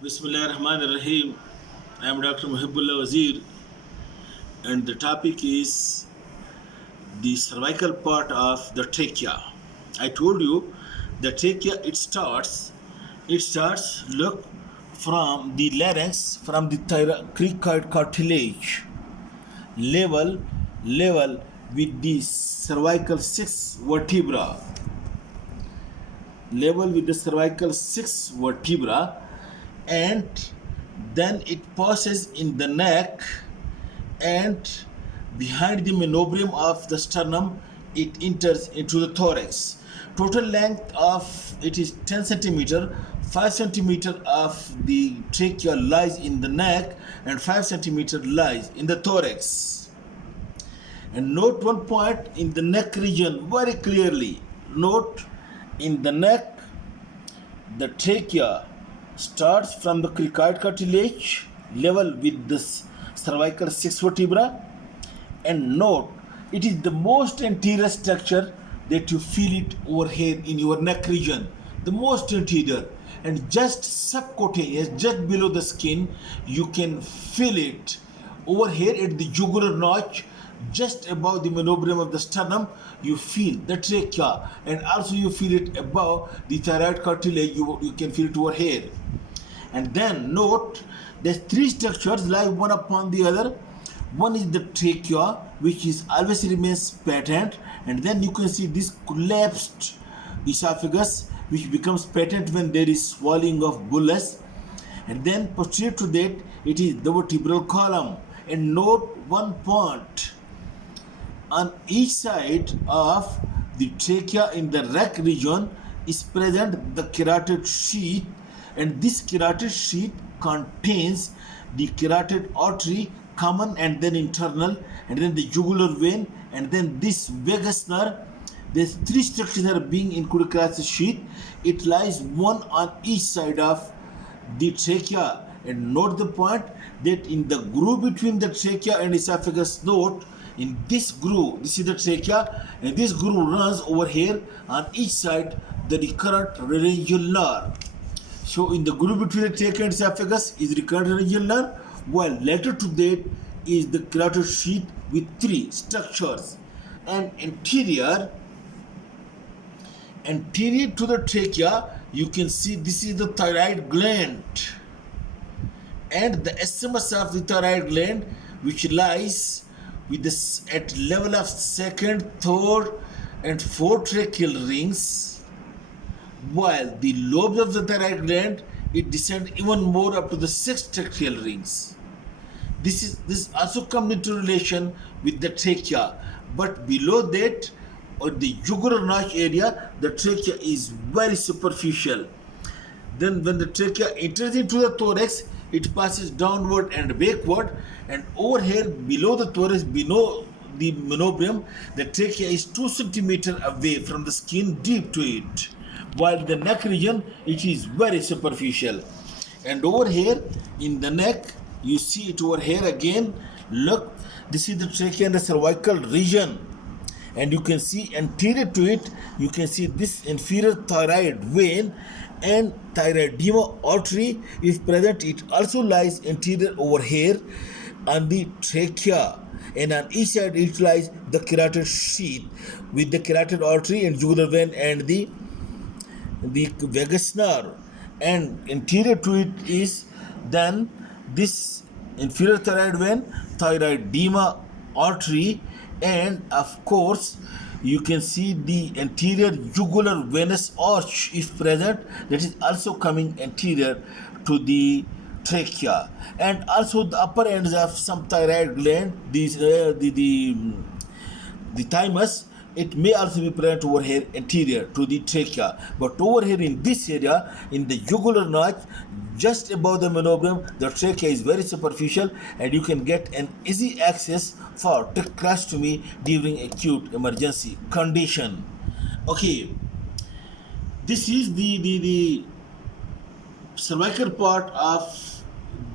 Bismillah Rahman Rahim. I am Dr. Muhibbullah Wazir, and the topic is the cervical part of the trachea. I told you the trachea it starts look from the larynx, from the cricoid cartilage level with the cervical six vertebra, level with the cervical six vertebra, and then it passes in the neck, and behind the manubrium of the sternum it enters into the thorax. Total length of it is 10 centimeter. 5 centimeter of the trachea lies in the neck and 5 centimeter lies in the thorax. And note one point in the neck region very clearly. Note in the neck the trachea starts from the cricoid cartilage level with the cervical six vertebra, and note it is the most anterior structure that you feel it over here in your neck region, the most anterior, and just subcutaneous, just below the skin, you can feel it over here at the jugular notch, just above the manubrium of the sternum. You feel the trachea, and also you feel it above the thyroid cartilage. You can feel it over here. And then note the three structures lie one upon the other. One is the trachea, which is always remains patent, and then you can see this collapsed esophagus, which becomes patent when there is swallowing of bullous. And then posterior to that it is the vertebral column. And note one point: on each side of the trachea in the neck region is present the carotid sheath, and this carotid sheath contains the carotid artery, common and then internal, and then the jugular vein, and then this vagus nerve. These three structures are being included across the sheath. It lies one on each side of the trachea. And note the point that in the groove between the trachea and esophagus, note in this groove, this is the trachea, and this groove runs over here on each side the recurrent laryngeal nerve. So in the groove between the trachea and esophagus is recurrent laryngeal nerve, while later to that is the carotid sheath with three structures. And anterior to the trachea, you can see this is the thyroid gland, and the isthmus of the thyroid gland, which lies with this at level of second, third, and fourth tracheal rings, while the lobes of the thyroid gland it descends even more up to the sixth tracheal rings. This also comes into relation with the trachea, but below that, or the jugular notch area, the trachea is very superficial. Then when the trachea enters into the thorax, it passes downward and backward, and over here below the thorax, below the manubrium, the trachea is 2 centimeters away from the skin, deep to it, while the neck region it is very superficial. And over here in the neck, you see it over here again. Look, this is the trachea and the cervical region, and you can see anterior to it, you can see this inferior thyroid vein and thyroidema artery is present. It also lies anterior over here on the trachea, and on each side it lies the carotid sheath with the carotid artery and jugular vein and the vagus nerve. And anterior to it is then this inferior thyroid vein, thyroidema artery, and of course you can see the anterior jugular venous arch is present, that is also coming anterior to the trachea. And also the upper ends of some thyroid gland, the thymus, it may also be present over here anterior to the trachea. But over here in this area, in the jugular notch, just above the manubrium, the trachea is very superficial, and you can get an easy access for tracheostomy during acute emergency condition. Okay, this is the cervical part of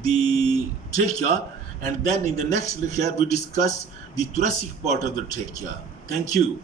the trachea, and then in the next lecture we discuss the thoracic part of the trachea. Thank you.